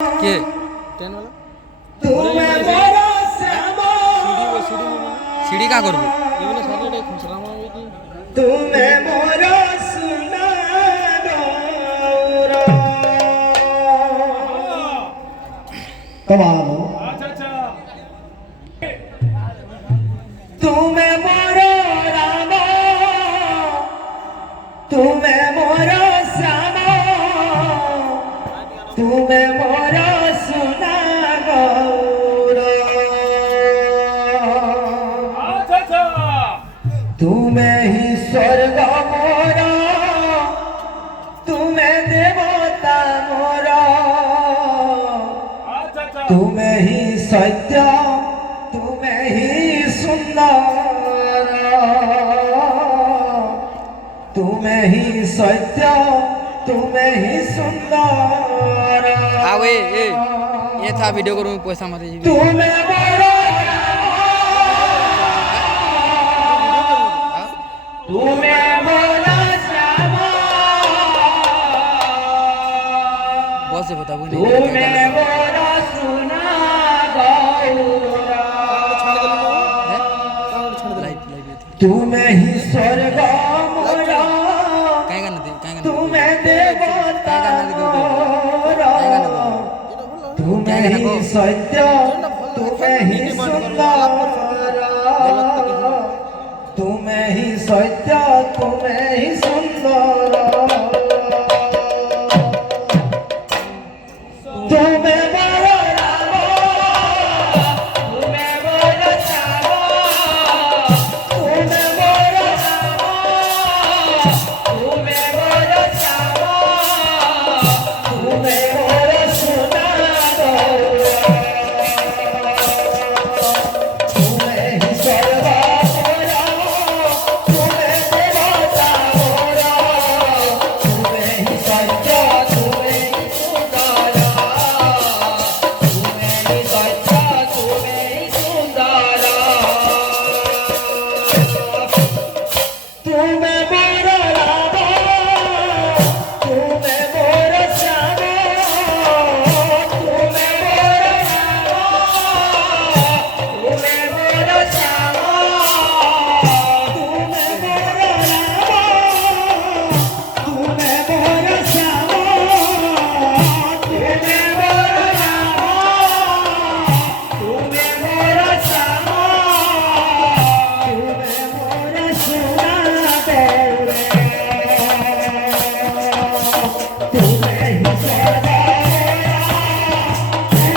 के टेन वाला सीढ़ी का करबो ये वाला सारे खुसरा में की तुम्हें मोरा सुना गौरा कमाल अच्छा तुम्हें मोरा रामा तुम्हें मोरा श्यामा तुम्हें मोरा सुना गौरा अच्छा तुम्हें ही स्वर्ग मोरा तुम्हें देवता मोरा तुम्हें ही सत्य तुम्हें ही सुंदर तुम्हें ही सत्य तुम्हें ही सुंदर आवे ये था वीडियो करूँ पैसा मत दीजिए तुम्हें बड़ा तुम्हें बड़ा श्यामा बहुत से बताओ तुम्हें बड़ा सुना गौरा तुम्हें ही स्वर्ग मोरा तुम्हें देवता मोरा तुम्हें ही सत्य तुम्हें ही सुंदर तुम्हें ही सत्य तुम्हें ही सुंदर तुम्हें बड़ा रामा तुम्हें बड़ा श्यामा तुम्हें बड़ा रामा तुम्हें बड़ा श्यामा तुम्हें बड़ा सुना गौरा तुम्हें ही स्वर्ग मोरा तुम्हें देवता मोरा तुम्हें ही सत्य तुम्हें ही सुंदर तुम्हें ही सत्य तुम्हें ही सुंदर तुम्हें मोरा रामा तुम्हें मोरा श्यामा तुम्हें मोरा रामा तुम्हें मोरा श्यामा तुम्हें मोरा रामा तुम्हें मोरा श्यामा तुम्हें मोरा रामा तुम्हें मोरा श्यामा तुम्हें मोरा सुना गौरे तुम्हें ही स्वर्ग मोरा तुम्हें देवता मोरा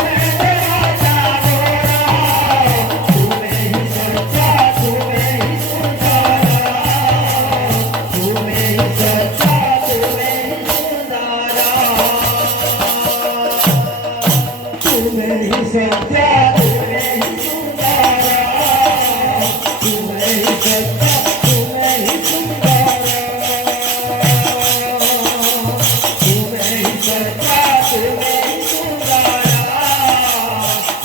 तुम्हें ही सच्चा तुम्हें ही सुंदर तुम्हें ही सच्चा तुम्हें ही सुंदर तुम्हें ही सत्य तुम्हें ही सुंदर तुम्हें ही सत्य तुम्हें ही सुंदर तुम्हें ही सत्य तुम्हें ही सुंदर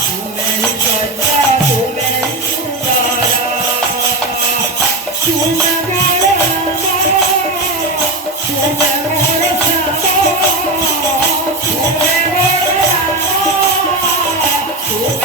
तुम्हें ही सत्य तुम्हें ही सुंदर तुम्हें बड़ा रामा तुम्हें बड़ा श्यामा तुम्हें बड़ा रामा तुम्हें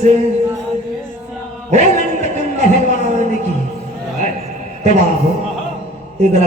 से गोविंद कंद भगवान की तब आप ये गला